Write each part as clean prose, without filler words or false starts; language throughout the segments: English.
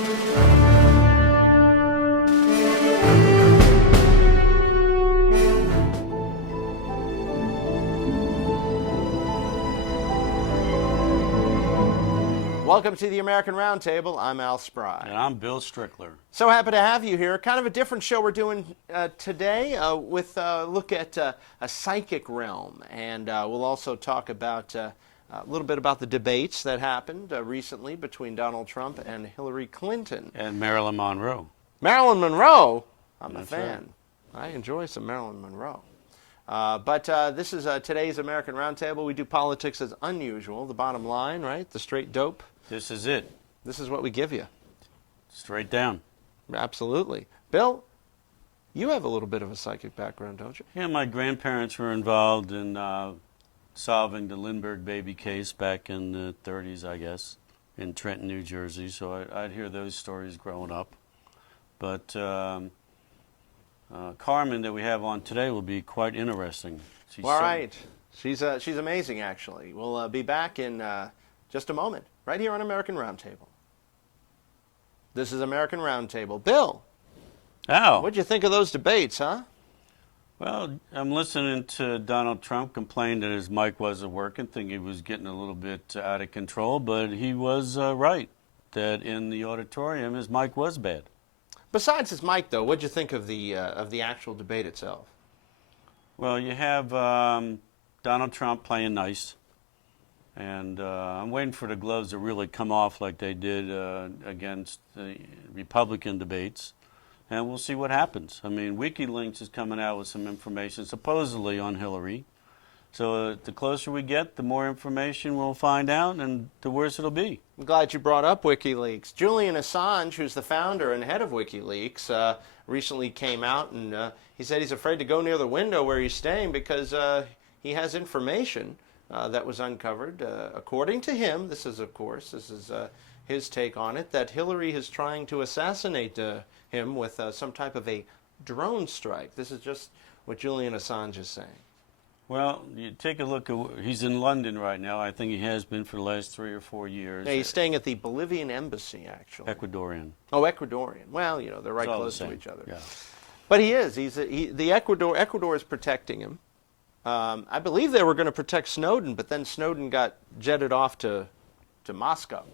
Welcome to the American Roundtable. I'm Al Spry. And I'm Bill Strickler. So happy to have you here. Kind of a different show we're doing today with a look at a psychic realm. And we'll also talk about a little bit about the debates that happened recently between Donald Trump and Hillary Clinton. And Marilyn Monroe. Marilyn Monroe? I'm That's a fan. right. I enjoy some Marilyn Monroe. But this is today's American Roundtable. We do politics as unusual. The bottom line, right? The straight dope. This is it. This is what we give you. Straight down. Absolutely. Bill, you have a little bit of a psychic background, don't you? Yeah, my grandparents were involved in solving the Lindbergh baby case back in the 30s, I guess, in Trenton, New Jersey. So I'd hear those stories growing up. But Carmen that we have on today will be quite interesting. All right. She's amazing, actually. We'll be back in just a moment, right here on American Roundtable. This is American Roundtable. Bill, what'd you think of those debates, huh? Well, I'm listening to Donald Trump complain that his mic wasn't working, think he was getting a little bit out of control, but he was right that in the auditorium his mic was bad. Besides his mic, though, what'd you think of the actual debate itself? Well, you have Donald Trump playing nice. And I'm waiting for the gloves to really come off like they did against the Republican debates. And we'll see what happens. I mean, WikiLeaks is coming out with some information, supposedly on Hillary. So the closer we get, the more information we'll find out, and the worse it'll be. I'm glad you brought up WikiLeaks. Julian Assange, who's the founder and head of WikiLeaks, recently came out and he said he's afraid to go near the window where he's staying because he has information that was uncovered. According to him, this is his take on it, that Hillary is trying to assassinate him with some type of a drone strike. This is just what Julian Assange is saying. Well, you take a look at, he's in London right now. I think he has been for the last 3 or 4 years. Yeah, he's staying at the Bolivian embassy, actually. Ecuadorian. Oh, Ecuadorian. Well, you know, they're right close to each other. Yeah. But he is. Ecuador is protecting him. I believe they were going to protect Snowden, but then Snowden got jetted off to Moscow.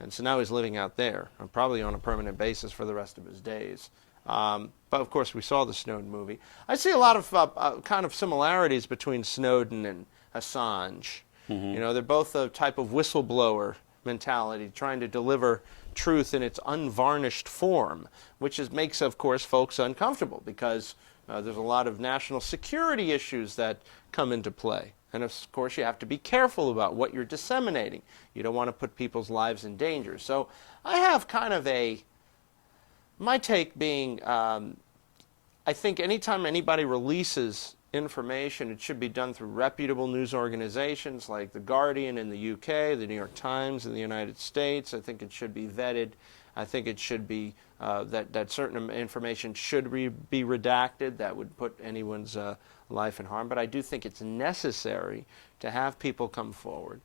And so now he's living out there, probably on a permanent basis for the rest of his days. But of course, we saw the Snowden movie. I see a lot of kind of similarities between Snowden and Assange. Mm-hmm. You know, they're both a type of whistleblower mentality, trying to deliver truth in its unvarnished form, which makes, of course, folks uncomfortable because there's a lot of national security issues that come into play. And of course, you have to be careful about what you're disseminating. You don't want to put people's lives in danger. So I have kind of my take being, I think anytime anybody releases information, it should be done through reputable news organizations like The Guardian in the UK, The New York Times in the United States. I think it should be vetted. I think it should be that certain information should be redacted. That would put anyone's life in harm. But I do think it's necessary to have people come forward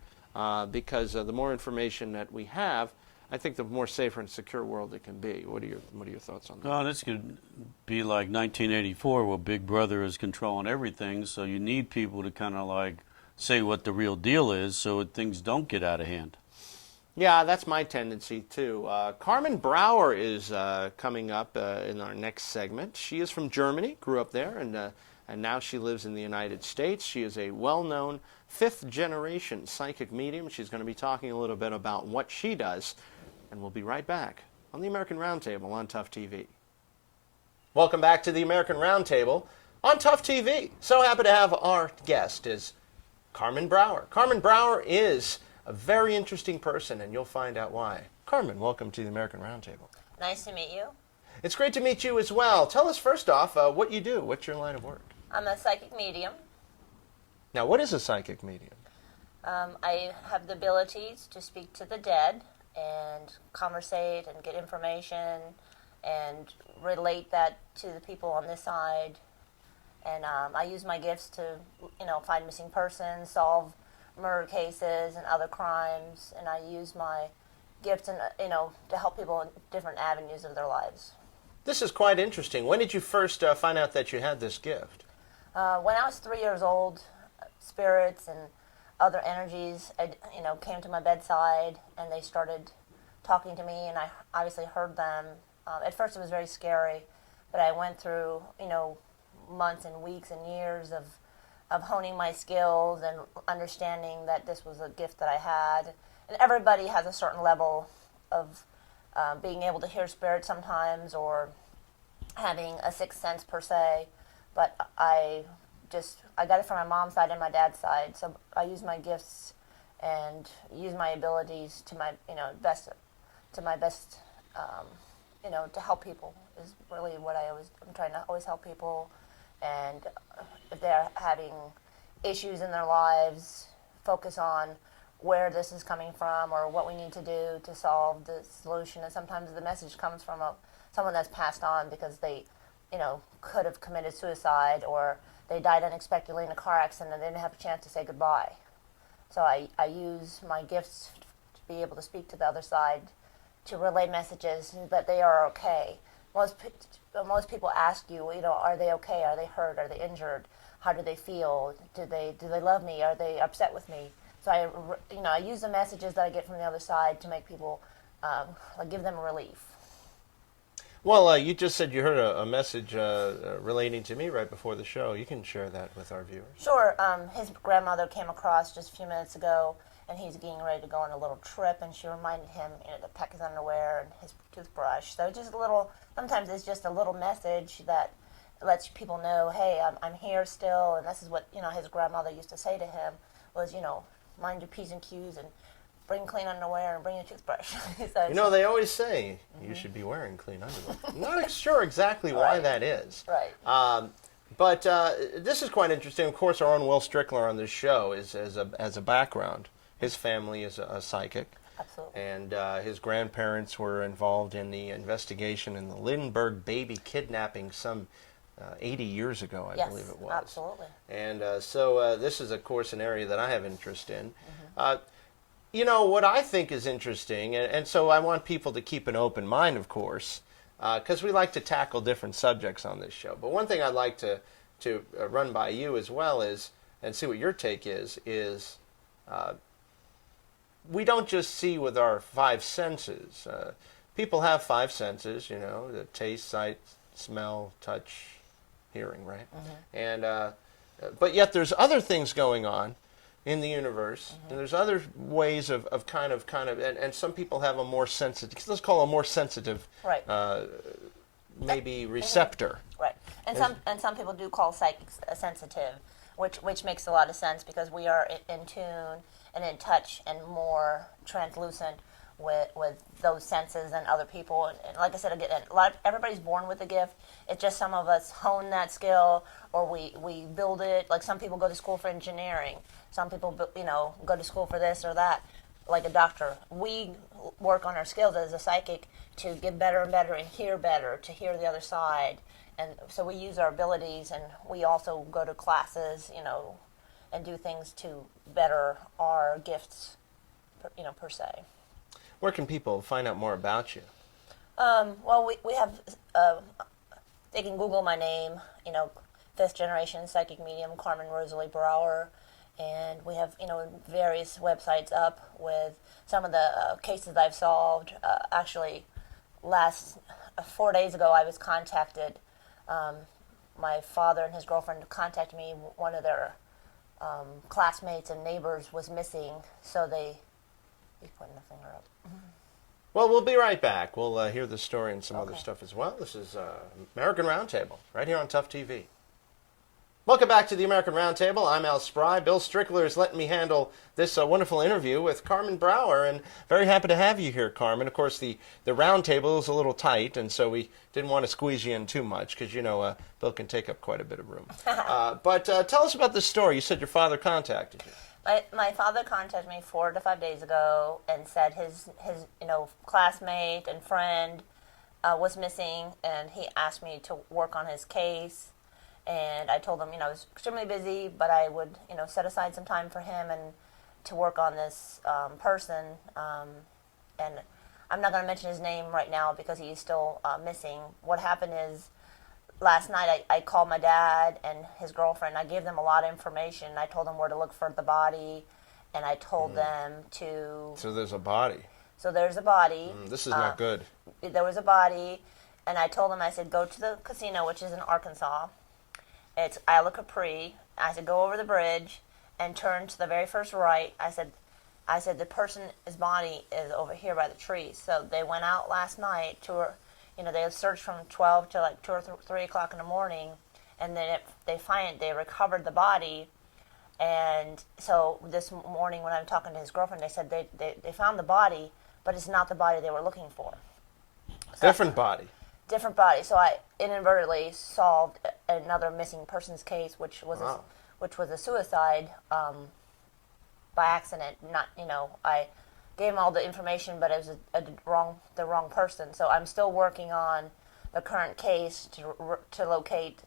because the more information that we have, I think the more safer and secure world it can be. What are your thoughts on that? Well, this could be like 1984 where Big Brother is controlling everything, so you need people to kind of like say what the real deal is so things don't get out of hand. Yeah, that's my tendency too. Carmen Brauer is coming up in our next segment. She is from Germany, grew up there, and now she lives in the United States. She is a well-known fifth-generation psychic medium. She's going to be talking a little bit about what she does. And we'll be right back on the American Roundtable on Tough TV. Welcome back to the American Roundtable on Tough TV. So happy to have our guest is Carmen Brauer. Carmen Brauer is a very interesting person, and you'll find out why. Carmen, welcome to the American Roundtable. Nice to meet you. It's great to meet you as well. Tell us first off what you do. What's your line of work? I'm a psychic medium. Now, what is a psychic medium? I have the abilities to speak to the dead and conversate and get information and relate that to the people on this side. And I use my gifts to, find missing persons, solve murder cases and other crimes. And I use my gifts and to help people in different avenues of their lives. This is quite interesting. When did you first find out that you had this gift? When I was 3 years old, spirits and other energies, came to my bedside and they started talking to me, and I obviously heard them. At first, it was very scary, but I went through, months and weeks and years of honing my skills and understanding that this was a gift that I had. And everybody has a certain level of being able to hear spirits sometimes, or having a sixth sense per se. But I got it from my mom's side and my dad's side. So I use my gifts and use my abilities to my best, to help people is really what I'm trying to always help people. And if they're having issues in their lives, focus on where this is coming from or what we need to do to solve the solution. And sometimes the message comes from someone that's passed on because they, could have committed suicide, or they died unexpectedly in a car accident and they didn't have a chance to say goodbye. So I use my gifts to be able to speak to the other side, to relay messages that they are okay. Most people ask you, are they okay? Are they hurt? Are they injured? How do they feel? Do they love me? Are they upset with me? So I use the messages that I get from the other side to make people, give them relief. Well, you just said you heard a message relating to me right before the show. You can share that with our viewers. Sure. His grandmother came across just a few minutes ago, and he's getting ready to go on a little trip, and she reminded him, to pack his underwear and his toothbrush. So just sometimes it's just a little message that lets people know, hey, I'm here still, and this is what, his grandmother used to say to him was, mind your P's and Q's and bring clean underwear and bring your toothbrush. So they always say you should be wearing clean underwear. I'm not sure exactly why Right. that is. Right. But this is quite interesting. Of course, our own Will Strickler on this show is as a background. His family is a psychic. Absolutely. And his grandparents were involved in the investigation in the Lindbergh baby kidnapping some 80 years ago, I believe it was. Absolutely. And so this is, of course, an area that I have interest in. What I think is interesting, and so I want people to keep an open mind, of course, because we like to tackle different subjects on this show. But one thing I'd like to run by you as well is, and see what your take is we don't just see with our five senses. People have five senses, the taste, sight, smell, touch, hearing, right? And but yet there's other things going on in the universe, and there's other ways of kind of, and some people have a more sensitive, let's call it a more sensitive, Right. Maybe receptor. Right. And some people do call psychics sensitive, which makes a lot of sense because we are in tune and in touch and more translucent with those senses than other people. And like I said, again, everybody's born with a gift. It's just some of us hone that skill, or we build it. Like some people go to school for engineering. Some people, go to school for this or that, like a doctor. We work on our skills as a psychic to get better and better and hear better, to hear the other side. And so we use our abilities, and we also go to classes, and do things to better our gifts, per se. Where can people find out more about you? Well, we have, they can Google my name, fifth generation psychic medium, Carmen Rosalie Brower. And we have, various websites up with some of the cases I've solved. Actually, 4 days ago, I was contacted. My father and his girlfriend contacted me. One of their classmates and neighbors was missing, so he's putting the finger up. Well, we'll be right back. We'll hear the story and some other stuff as well. This is American Roundtable, right here on Tough TV. Welcome back to the American Roundtable. I'm Al Spry. Bill Strickler is letting me handle this wonderful interview with Carmen Brower, and very happy to have you here, Carmen. Of course, the roundtable is a little tight, and so we didn't want to squeeze you in too much because, Bill can take up quite a bit of room. But tell us about this story. You said your father contacted you. My father contacted me 4 to 5 days ago and said his classmate and friend was missing, and he asked me to work on his case. And I told him, I was extremely busy, but I would, set aside some time for him and to work on this person. and I'm not going to mention his name right now because he's still missing. What happened is, last night I called my dad and his girlfriend. I gave them a lot of information. I told them where to look for the body, and I told them to. So there's a body. So there's a body. This is not good. There was a body, and I told them, I said, go to the casino, which is in Arkansas. It's Isla Capri. I said, go over the bridge and turn to the very first right. I said the person's body is over here by the trees. So they went out last night to, they searched from 12 to like 2 or 3 o'clock in the morning, and then they recovered the body. And so this morning when I'm talking to his girlfriend, they said they found the body, but it's not the body they were looking for. So Different body. Different body. So I inadvertently solved another missing persons case, which was a suicide by accident. Not, I gave him all the information, but it was the wrong person. So I'm still working on the current case to locate,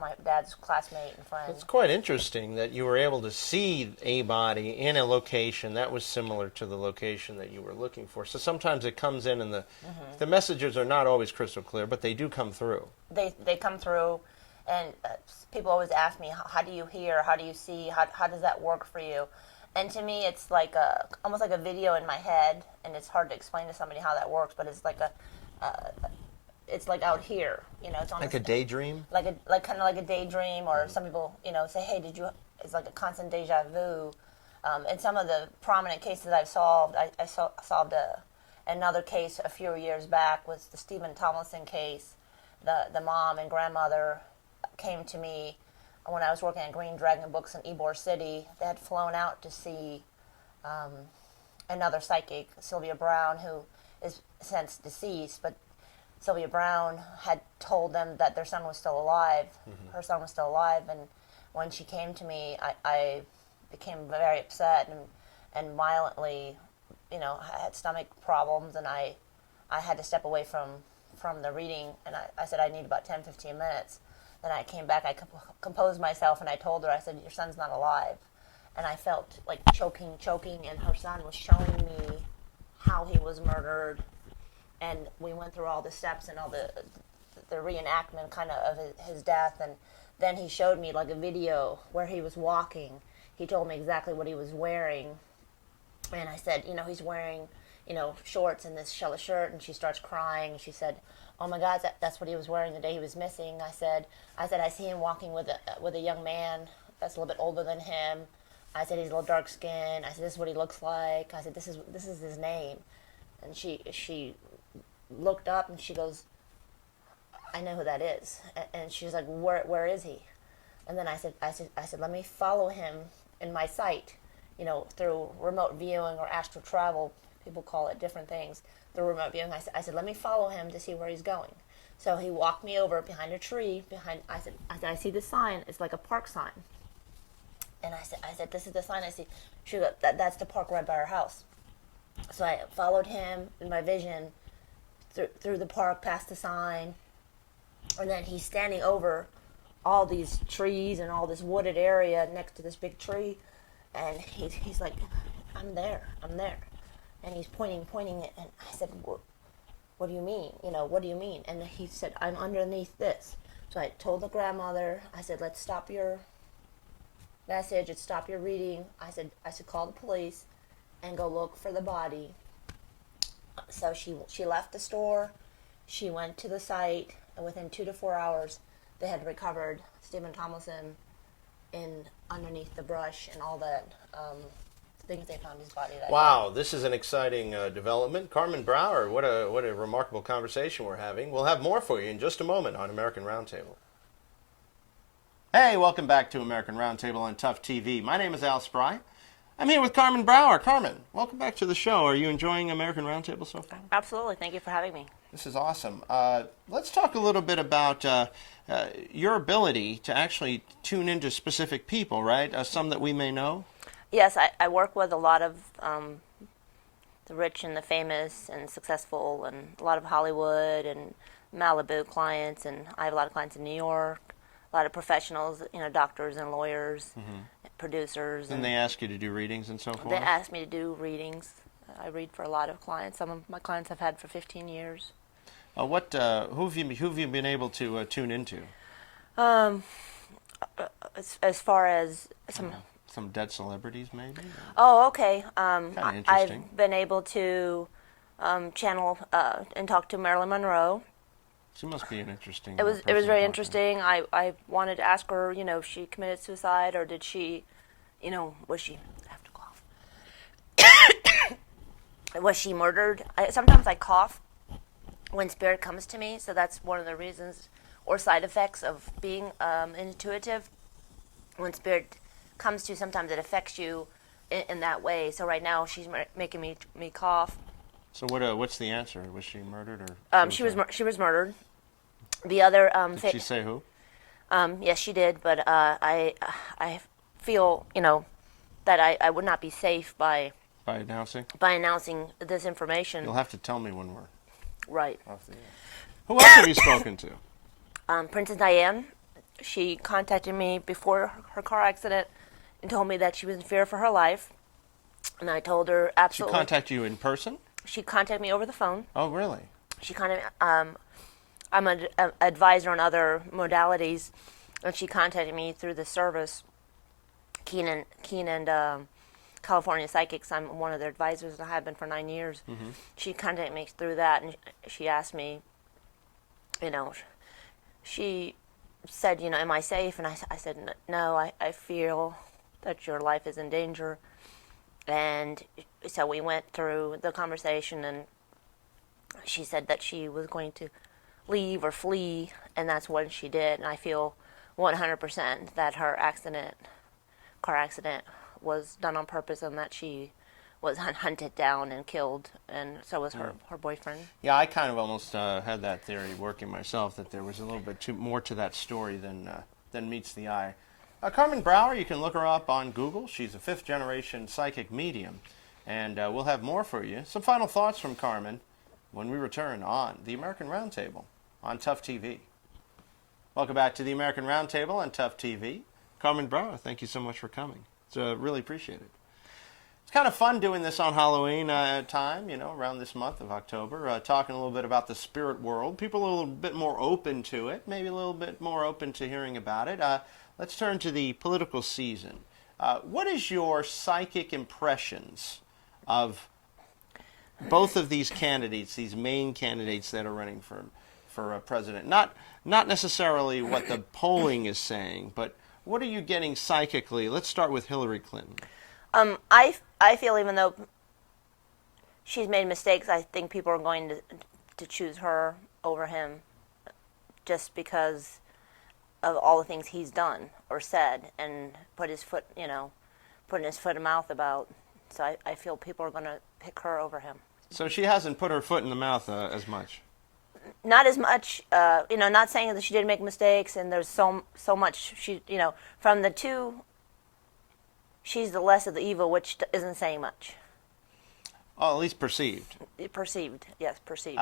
my dad's classmate and friend. It's quite interesting that you were able to see a body in a location that was similar to the location that you were looking for. So sometimes it comes in, and the messages are not always crystal clear, but they do come through. They come through, and people always ask me, how do you hear? How do you see? How does that work for you? And to me, it's like almost like a video in my head, and it's hard to explain to somebody how that works, but it's like it's like out here, it's on Like a daydream? like kind of like a daydream, or some people, say, hey, it's like a constant deja vu. And some of the prominent cases I've solved, I solved another case a few years back, was the Stephen Tomlinson case. The mom and grandmother came to me when I was working at Green Dragon Books in Ybor City. They had flown out to see another psychic, Sylvia Brown, who is since deceased, but Sylvia Brown had told them that their son was still alive. Her son was still alive, and when she came to me, I became very upset and violently, I had stomach problems, and I had to step away from the reading, and I said I need about 10-15 minutes. Then I came back, I composed myself, and I told her, I said, your son's not alive. And I felt like choking, and her son was showing me how he was murdered. And we went through all the steps and all the reenactment kind of his death. And then he showed me like a video where he was walking. He told me exactly what he was wearing. And I said, he's wearing, shorts and this yellow shirt. And she starts crying. She said, oh my God, that's what he was wearing the day he was missing. I said, I see him walking with a young man that's a little bit older than him. I said, he's a little dark skinned. I said, this is what he looks like. I said, this is his name. And she looked up and she goes, I know who that is. And she's like, where is he? And then I said, let me follow him in my sight, through remote viewing or astral travel. People call it different things. Through remote viewing, I said, let me follow him to see where he's going. So he walked me over behind a tree. I said, I see the sign. It's like a park sign. And I said, this is the sign I see. She goes, that's the park right by our house. So I followed him in my vision through the park, past the sign, and then he's standing over all these trees and all this wooded area next to this big tree, and he's like, I'm there, and he's pointing, and I said, what do you mean? What do you mean? And he said, I'm underneath this. So I told the grandmother, I said, let's stop your message, let's stop your reading. I said, call the police and go look for the body. So she left the store, she went to the site, and within 2 to 4 hours, they had recovered Stephen Tomlinson underneath the brush and all that things they found his body. Wow, this is an exciting development. Carmen Brower, what a remarkable conversation we're having. We'll have more for you in just a moment on American Roundtable. Hey, welcome back to American Roundtable on Tough TV. My name is Al Spry. I'm here with Carmen Brower. Carmen, welcome back to the show. Are you enjoying American Roundtable so far? Absolutely. Thank you for having me. This is awesome. Let's talk a little bit about your ability to actually tune into specific people, right? Some that we may know. Yes, I work with a lot of the rich and the famous and successful, and a lot of Hollywood and Malibu clients, and I have a lot of clients in New York, a lot of professionals, doctors and lawyers. producers. And they ask you to do readings and so forth? They ask me to do readings. I read for a lot of clients. Some of my clients I've had for 15 years. Who have you been able to tune into? As far as Some dead celebrities, maybe? Oh, okay. interesting. I've been able to channel and talk to Marilyn Monroe. She must be an interesting It was person to very talk to. interesting. I wanted to ask her, if she committed suicide or did she, was she, I have to cough. Was she murdered? Sometimes I cough when spirit comes to me, so that's one of the reasons or side effects of being intuitive. When spirit comes to you, sometimes it affects you in that way. So right now she's making me cough. So what's the answer? Was she murdered or? She was murdered. The other Did she say who? yes, she did, but I feel that I would not be safe by By announcing? announcing this information. You'll have to tell me when we're Right. off the air. Who else have you spoken to? Princess Diane, she contacted me before her car accident and told me that she was in fear for her life. And I told her She absolutely. contact you in person? She contacted me over the phone. Oh, really? She I'm an advisor on other modalities, and she contacted me through the service, Keen and California Psychics. I'm one of their advisors, and I have been for 9 years. Mm-hmm. She contacted me through that, and she asked me, she said, am I safe? And I said, no, I feel that your life is in danger. And so we went through the conversation, and she said that she was going to leave or flee, and that's what she did. And I feel 100% that her car accident, was done on purpose, and that she was hunted down and killed, and so was her boyfriend. Yeah, I kind of almost had that theory working myself, that there was a little bit more to that story than meets the eye. Carmen Brower, you can look her up on Google. She's a fifth-generation psychic medium, and we'll have more for you. Some final thoughts from Carmen when we return on the American Roundtable on Tough TV. Welcome back to the American Roundtable on Tough TV. Carmen Brower, thank you so much for coming. It's really appreciated. It's kind of fun doing this on Halloween time, around this month of October, talking a little bit about the spirit world. People are a little bit more open to it, maybe a little bit more open to hearing about it. Let's turn to the political season. What is your psychic impressions of both of these candidates, these main candidates that are running for president? Not necessarily what the polling is saying, but what are you getting psychically? Let's start with Hillary Clinton. I feel even though she's made mistakes, I think people are going to choose her over him just because of all the things he's done or said and putting his foot in mouth about. So I feel people are going to pick her over him. So she hasn't put her foot in the mouth as much. Not as much, not saying that she didn't make mistakes, and there's so much from the two, she's the less of the evil, which isn't saying much. Oh, at least perceived. Perceived, yes, perceived.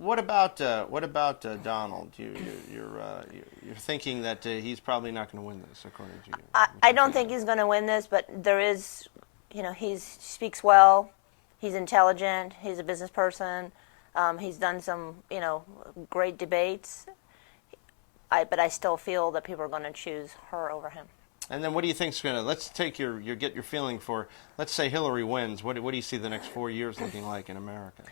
What about Donald? You're thinking that he's probably not going to win this, according to you. I don't think he's going to win this, but there is, he speaks well, he's intelligent, he's a business person. He's done some, great debates. But I still feel that people are going to choose her over him. And then what do you think's going to, let's take get your feeling for, let's say Hillary wins. What do you see the next 4 years looking like in America?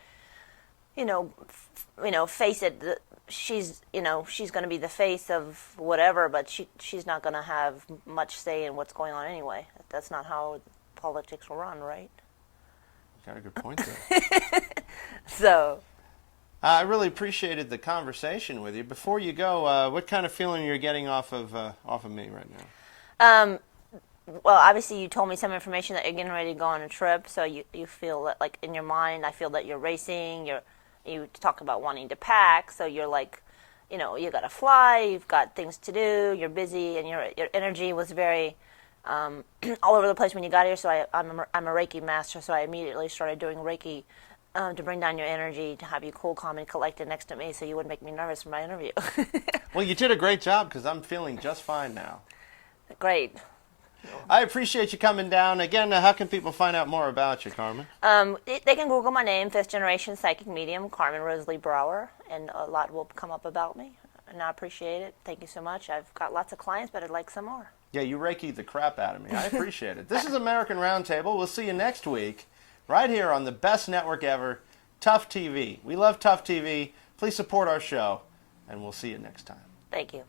Face it, she's going to be the face of whatever, but she's not going to have much say in what's going on anyway. That's not how politics will run, right? Got a good point there. So. I really appreciated the conversation with you. Before you go, what kind of feeling you're getting off of me right now? Well, obviously you told me some information that you're getting ready to go on a trip, so you feel that, like, in your mind, I feel that you're racing, you talk about wanting to pack, so you're like, you got to fly, you've got things to do, you're busy, and your energy was very all over the place when you got here, so I'm a Reiki master, so I immediately started doing Reiki to bring down your energy, to have you cool, calm, and collected next to me so you wouldn't make me nervous for my interview. Well, you did a great job because I'm feeling just fine now. Great. I appreciate you coming down. Again, how can people find out more about you, Carmen? They can Google my name, Fifth Generation Psychic Medium, Carmen Rosalie Brower, and a lot will come up about me. And I appreciate it. Thank you so much. I've got lots of clients, but I'd like some more. Yeah, you Reiki the crap out of me. I appreciate it. This is American Roundtable. We'll see you next week, right here on the best network ever, Tough TV. We love Tough TV. Please support our show, and we'll see you next time. Thank you.